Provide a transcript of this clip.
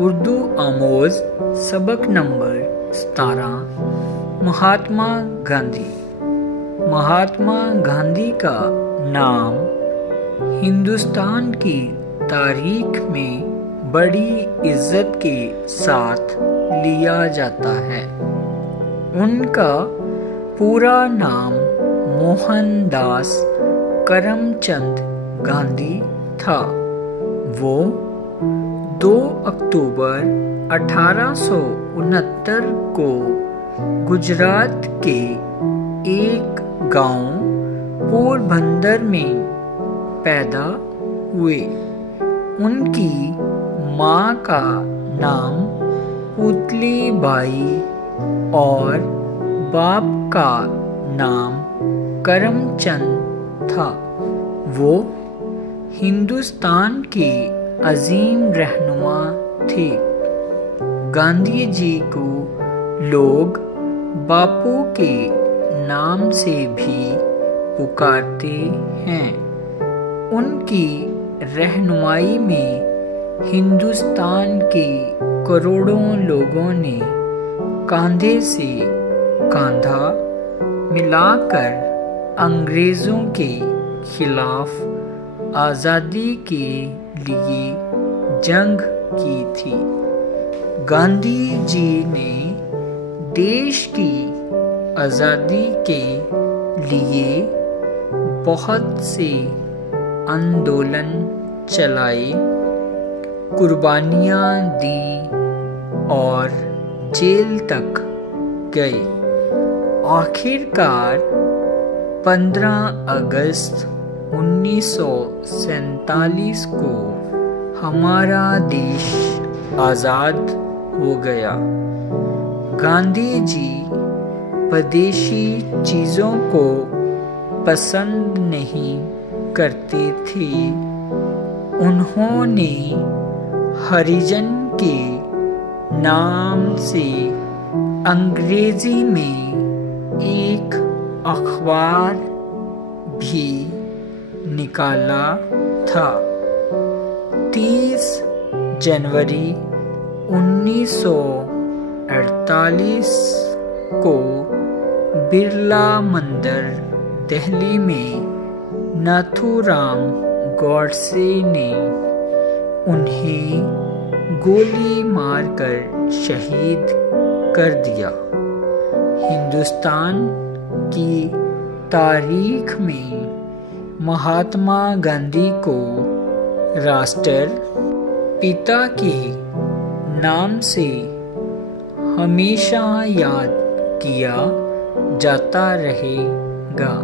उर्दू आमोज सबक नंबर 17। महात्मा गांधी। महात्मा गांधी का नाम हिंदुस्तान की तारीख में बड़ी इज्जत के साथ लिया जाता है। उनका पूरा नाम मोहनदास करमचंद गांधी था। वो 2 अक्टूबर 1869 को गुजरात के एक गांव पोरबंदर में पैदा हुए। उनकी माँ का नाम पुतली बाई और बाप का नाम करमचंद था। वो हिंदुस्तान के अजीम रहनुमा थे। गांधी जी को लोग बापू के नाम से भी पुकारते हैं। उनकी रहनुमाई में हिंदुस्तान के करोड़ों लोगों ने कंधे से कंधा मिलाकर अंग्रेजों के खिलाफ आज़ादी के लिए जंग की थी। गांधी जी ने देश की आज़ादी के लिए बहुत से आंदोलन चलाए, कुर्बानियाँ दी और जेल तक गए। आखिरकार 15 अगस्त 1947 को हमारा देश आज़ाद हो गया। गांधी जी विदेशी चीज़ों को पसंद नहीं करते थे। उन्होंने हरिजन के नाम से अंग्रेजी में एक अखबार भी निकाला था। 30 जनवरी 1948 को बिरला मंदिर दिल्ली में नाथूराम गॉडसे ने उन्हें गोली मारकर शहीद कर दिया। हिंदुस्तान की तारीख में महात्मा गांधी को राष्ट्रपिता के नाम से हमेशा याद किया जाता रहेगा।